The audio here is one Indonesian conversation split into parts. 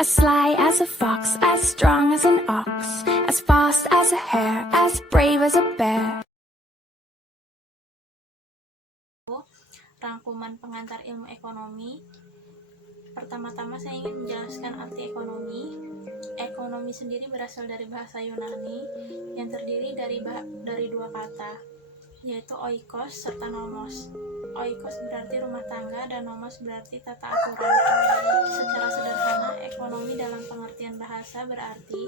As sly as a fox, as strong as an ox, as fast as a hare, as brave as a bear. Rangkuman pengantar ilmu ekonomi. Pertama-tama saya ingin menjelaskan arti ekonomi. Ekonomi sendiri berasal dari bahasa Yunani yang terdiri dari dua kata, yaitu oikos serta nomos. Oikos berarti rumah tangga dan nomos berarti tata aturan. Secara sederhana, ekonomi dalam pengertian bahasa berarti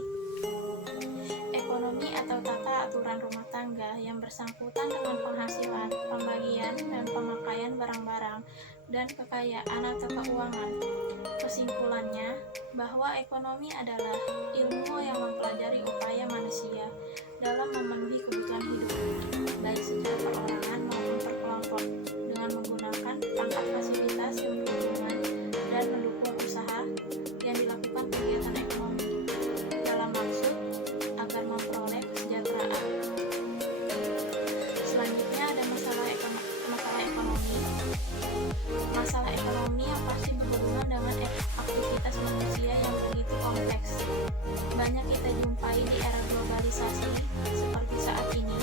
ekonomi atau tata aturan rumah tangga yang bersangkutan dengan penghasilan, pembagian, dan pemakaian barang-barang, dan kekayaan atau keuangan. Kesimpulannya, bahwa ekonomi adalah ilmu yang mempelajari upaya manusia dalam memenuhi kebutuhan hidup, baik secara perorangan maupun berkelompok, dengan menggunakan perangkat fasilitas yang berhubungan dan mendukung usaha yang dilakukan kegiatan ekonomi dalam maksud agar memperoleh kesejahteraan. Selanjutnya ada masalah ekonomi. Masalah ekonomi yang pasti berhubungan dengan aktivitas manusia yang begitu kompleks. Banyak kita jumpai di era globalisasi seperti saat ini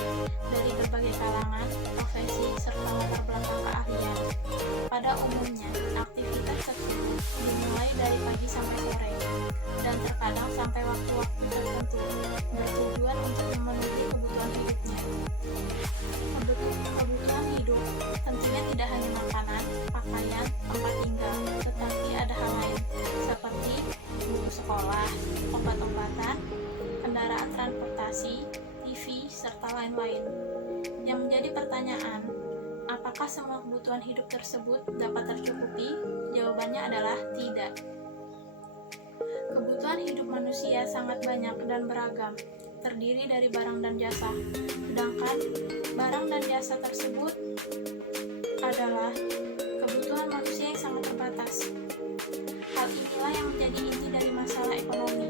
dari berbagai kalangan, profesi, serta latar belakang keahlian. Pada umumnya, aktivitas tersebut dimulai dari pagi sampai sore, dan terkadang sampai waktu-waktu tertentu, bertujuan untuk memenuhi kebutuhan hidupnya. Kebutuhan hidup tentunya tidak hanya makanan, pakaian, tempat tinggal, tetapi ada hal lain, seperti buku sekolah, obat-obatan, kendaraan transportasi, TV, serta lain-lain. Yang menjadi pertanyaan, apakah semua kebutuhan hidup tersebut dapat tercukupi? Jawabannya adalah tidak. Kebutuhan hidup manusia sangat banyak dan beragam, terdiri dari barang dan jasa. Sedangkan barang dan jasa tersebut adalah kebutuhan manusia yang sangat terbatas. Hal inilah yang menjadi inti dari masalah ekonomi.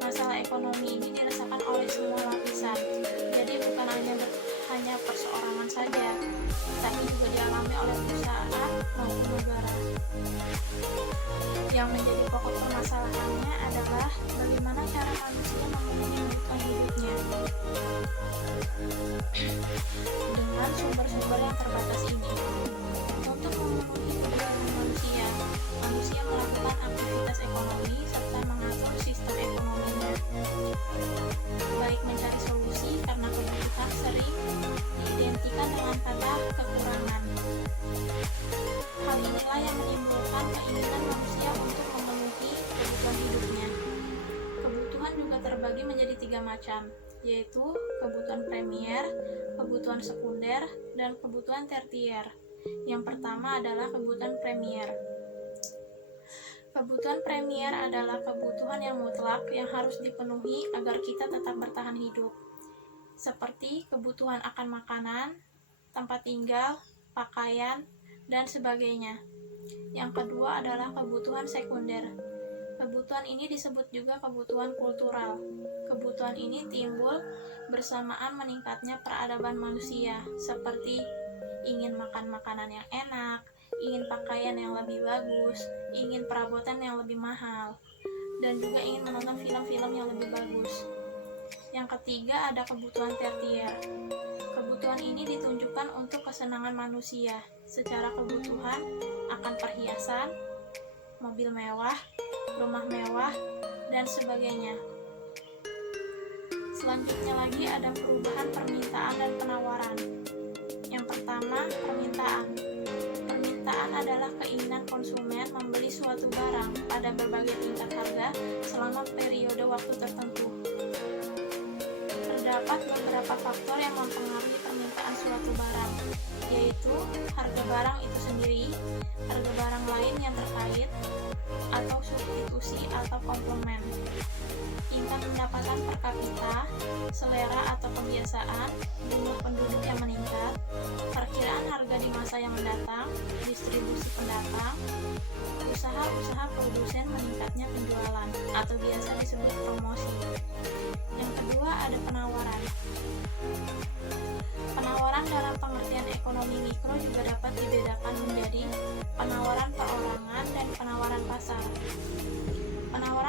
Masalah ekonomi ini dirasakan oleh semua lapisan, jadi bukan hanya perseorangan saja, tapi juga dialami oleh perusahaan maupun negara. Yang menjadi pokok permasalahannya adalah bagaimana cara manusia memenuhi kebutuhan hidupnya. Dengan sumber-sumber yang terbatas ini, untuk memenuhi kebutuhan manusia melakukan aktivitas ekonomi serta mengatur sistem ekonominya, baik mencari solusi karena kebutuhan sering diidentikan dengan kata kekurangan. Hal inilah yang menimbulkan keinginan manusia untuk memenuhi kebutuhan hidupnya. Kebutuhan juga terbagi menjadi 3 macam, yaitu kebutuhan primer, kebutuhan sekunder, dan kebutuhan tersier. Yang pertama adalah kebutuhan primer. Kebutuhan primer adalah kebutuhan yang mutlak yang harus dipenuhi agar kita tetap bertahan hidup, seperti kebutuhan akan makanan, tempat tinggal, pakaian, dan sebagainya. Yang kedua adalah kebutuhan sekunder. Kebutuhan ini disebut juga kebutuhan kultural. Kebutuhan ini timbul bersamaan meningkatnya peradaban manusia, seperti ingin makan makanan yang enak, ingin pakaian yang lebih bagus, ingin perabotan yang lebih mahal, dan juga ingin menonton film-film yang lebih bagus. Yang ketiga ada kebutuhan tersier. Kebutuhan ini ditunjukkan untuk kesenangan manusia, secara kebutuhan akan perhiasan, mobil mewah, rumah mewah, dan sebagainya. Selanjutnya lagi ada perubahan permintaan dan penawaran. Yang pertama, permintaan. Permintaan adalah keinginan konsumen membeli suatu barang pada berbagai tingkat harga selama periode waktu tertentu. Terdapat beberapa faktor yang mempengaruhi permintaan suatu barang, yaitu harga barang itu sendiri, harga barang lain yang terkait, atau substitusi atau komplement, tingkat pendapatan per kapita, selera atau kebiasaan, jumlah penduduk yang meningkat, perkiraan harga di masa yang mendatang, distribusi pendatang, usaha-usaha produsen meningkatnya penjualan, atau biasa disebut promosi. Yang kedua ada penawaran. Penawaran dalam pengertian ekonomi mikro juga dapat dibedakan menjadi penawaran perorangan dan penawaran pasar. Penawaran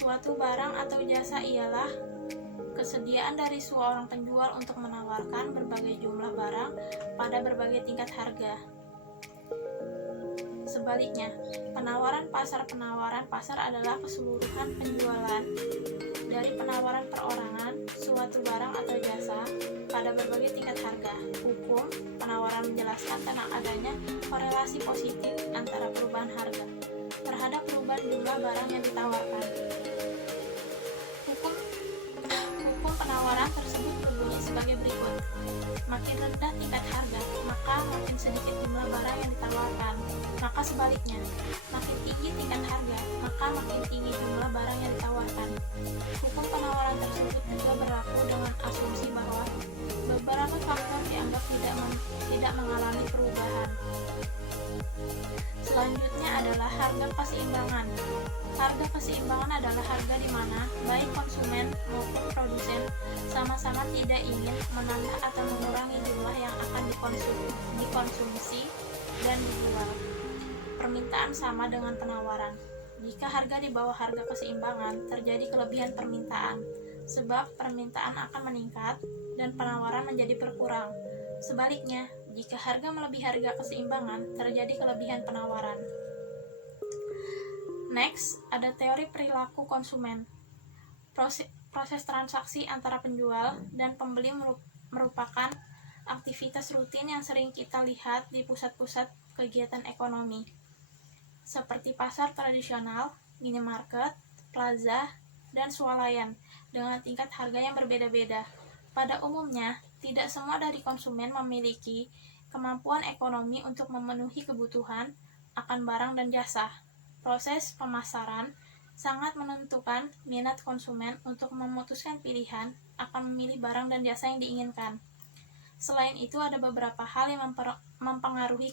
Suatu barang atau jasa ialah kesediaan dari seorang penjual untuk menawarkan berbagai jumlah barang pada berbagai tingkat harga. Sebaliknya, penawaran pasar adalah keseluruhan penjualan dari penawaran perorangan suatu barang atau jasa pada berbagai tingkat harga. Hukum penawaran menjelaskan tentang adanya korelasi positif antara perubahan harga terhadap perubahan jumlah barang yang ditawarkan. Hukum penawaran tersebut berbunyi sebagai berikut. Makin rendah tingkat harga, maka makin sedikit jumlah barang yang ditawarkan. Maka sebaliknya, makin tinggi tingkat harga, maka makin tinggi jumlah barang yang ditawarkan. Hukum penawaran tersebut juga berlaku dengan asumsi bahwa beberapa faktor dianggap tidak mengalami perubahan. Selanjutnya adalah harga keseimbangan. Harga keseimbangan adalah harga di mana baik konsumen maupun produsen sama-sama tidak ingin menambah atau mengurangi jumlah yang akan dikonsumsi dan dijual. Permintaan sama dengan penawaran. Jika harga di bawah harga keseimbangan, terjadi kelebihan permintaan, sebab permintaan akan meningkat dan penawaran menjadi berkurang. Sebaliknya, jika harga melebihi harga keseimbangan, terjadi kelebihan penawaran. Next, ada teori perilaku konsumen. Proses transaksi antara penjual dan pembeli merupakan aktivitas rutin yang sering kita lihat di pusat-pusat kegiatan ekonomi, seperti pasar tradisional, minimarket, plaza, dan swalayan, dengan tingkat harga yang berbeda-beda. Pada umumnya, tidak semua dari konsumen memiliki kemampuan ekonomi untuk memenuhi kebutuhan akan barang dan jasa. Proses pemasaran sangat menentukan minat konsumen untuk memutuskan pilihan akan memilih barang dan jasa yang diinginkan. Selain itu, ada beberapa hal yang mempengaruhi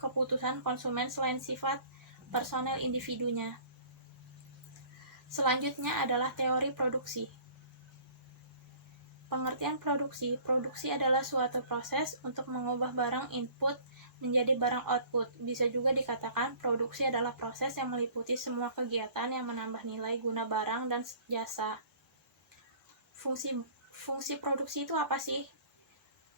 keputusan konsumen selain sifat personel individunya. Selanjutnya adalah teori produksi. Pengertian produksi. Produksi adalah suatu proses untuk mengubah barang input menjadi barang output. Bisa juga dikatakan produksi adalah proses yang meliputi semua kegiatan yang menambah nilai guna barang dan jasa. Fungsi produksi itu apa sih?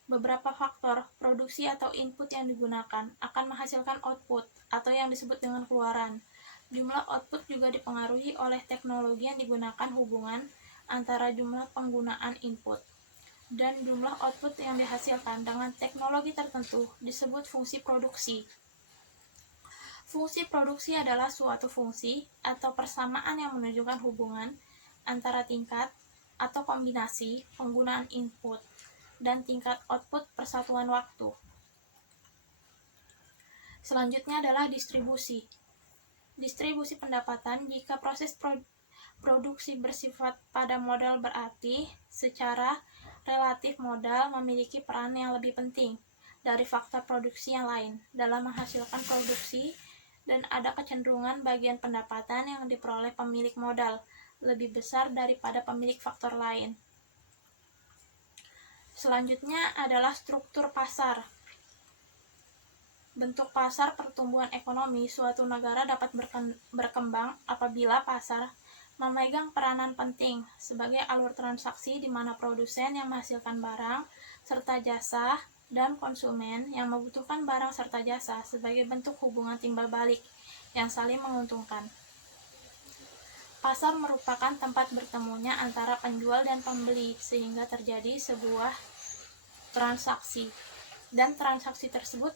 Beberapa faktor produksi atau input yang digunakan akan menghasilkan output atau yang disebut dengan keluaran. Jumlah output juga dipengaruhi oleh teknologi yang digunakan. Hubungan antara jumlah penggunaan input dan jumlah output yang dihasilkan dengan teknologi tertentu disebut fungsi produksi. Fungsi produksi adalah suatu fungsi atau persamaan yang menunjukkan hubungan antara tingkat atau kombinasi penggunaan input dan tingkat output persatuan waktu. Selanjutnya adalah distribusi. Distribusi pendapatan. Jika proses produksi bersifat pada modal, berarti secara relatif modal memiliki peran yang lebih penting dari faktor produksi yang lain dalam menghasilkan produksi, dan ada kecenderungan bagian pendapatan yang diperoleh pemilik modal lebih besar daripada pemilik faktor lain. Selanjutnya adalah struktur pasar. Bentuk pasar pertumbuhan ekonomi suatu negara dapat berkembang apabila pasar memegang peranan penting sebagai alur transaksi di mana produsen yang menghasilkan barang serta jasa dan konsumen yang membutuhkan barang serta jasa sebagai bentuk hubungan timbal balik yang saling menguntungkan. Pasar merupakan tempat bertemunya antara penjual dan pembeli sehingga terjadi sebuah transaksi, dan transaksi tersebut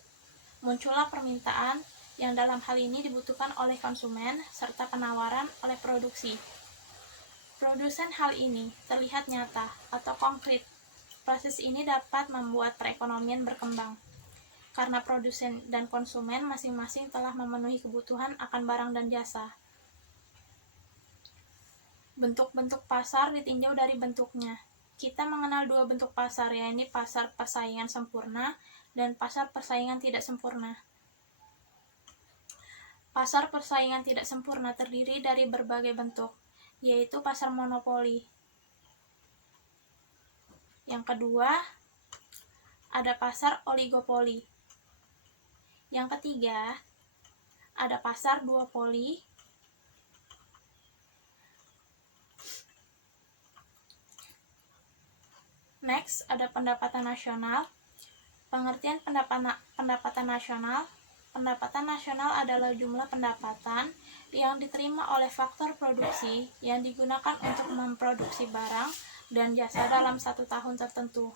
muncullah permintaan yang dalam hal ini dibutuhkan oleh konsumen serta penawaran oleh produksi. Produsen hal ini terlihat nyata atau konkret. Proses ini dapat membuat perekonomian berkembang karena produsen dan konsumen masing-masing telah memenuhi kebutuhan akan barang dan jasa. Bentuk-bentuk pasar ditinjau dari bentuknya. Kita mengenal dua bentuk pasar, yaitu pasar persaingan sempurna dan pasar persaingan tidak sempurna. Pasar persaingan tidak sempurna terdiri dari berbagai bentuk, yaitu pasar monopoli. Yang kedua, ada pasar oligopoli. Yang ketiga, ada pasar duopoli. Next, ada pendapatan nasional. Pengertian pendapatan nasional. Pendapatan nasional adalah jumlah pendapatan yang diterima oleh faktor produksi yang digunakan untuk memproduksi barang dan jasa dalam satu tahun tertentu.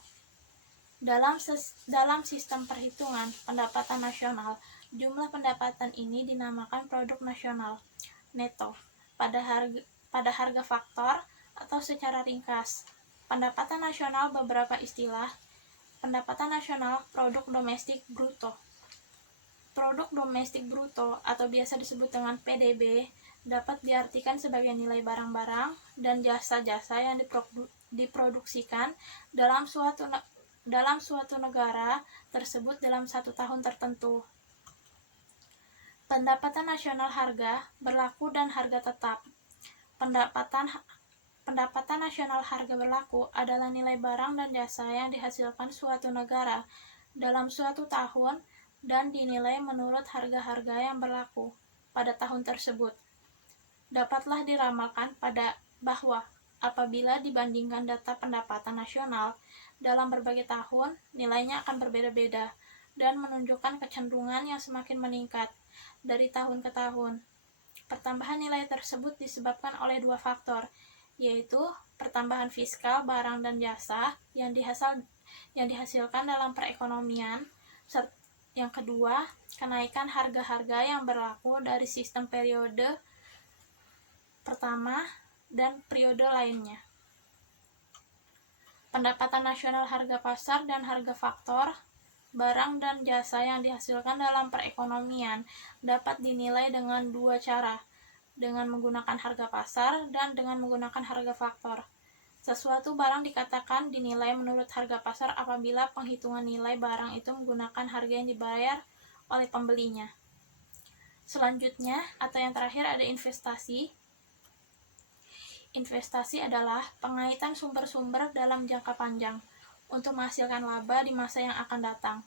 Dalam sistem perhitungan pendapatan nasional, jumlah pendapatan ini dinamakan produk nasional neto pada harga faktor, atau secara ringkas, pendapatan nasional beberapa istilah. Pendapatan nasional produk domestik bruto. Produk domestik bruto atau biasa disebut dengan PDB dapat diartikan sebagai nilai barang-barang dan jasa-jasa yang diproduksikan dalam suatu negara tersebut dalam satu tahun tertentu. Pendapatan nasional harga berlaku dan harga tetap. Pendapatan nasional harga berlaku adalah nilai barang dan jasa yang dihasilkan suatu negara dalam suatu tahun dan dinilai menurut harga-harga yang berlaku pada tahun tersebut. Dapatlah diramalkan bahwa apabila dibandingkan data pendapatan nasional dalam berbagai tahun, nilainya akan berbeda-beda dan menunjukkan kecenderungan yang semakin meningkat dari tahun ke tahun. Pertambahan nilai tersebut disebabkan oleh dua faktor, yaitu pertambahan fiskal barang dan jasa yang dihasilkan dalam perekonomian, yang kedua, kenaikan harga-harga yang berlaku dari sistem periode pertama dan periode lainnya. Pendapatan nasional harga pasar dan harga faktor barang dan jasa yang dihasilkan dalam perekonomian dapat dinilai dengan dua cara, dengan menggunakan harga pasar dan dengan menggunakan harga faktor. Sesuatu barang dikatakan dinilai menurut harga pasar apabila penghitungan nilai barang itu menggunakan harga yang dibayar oleh pembelinya. Selanjutnya, atau yang terakhir, ada investasi. Investasi adalah pengaitan sumber-sumber dalam jangka panjang untuk menghasilkan laba di masa yang akan datang.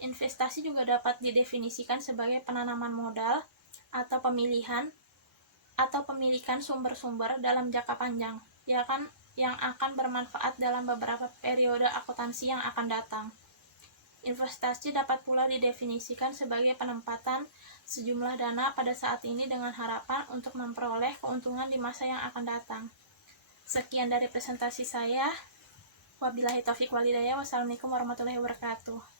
Investasi juga dapat didefinisikan sebagai penanaman modal atau pemilikan sumber-sumber dalam jangka panjang, yang akan bermanfaat dalam beberapa periode akuntansi yang akan datang. Investasi dapat pula didefinisikan sebagai penempatan sejumlah dana pada saat ini dengan harapan untuk memperoleh keuntungan di masa yang akan datang. Sekian dari presentasi saya. Wabillahi taufiq walhidayah. Wassalamualaikum warahmatullahi wabarakatuh.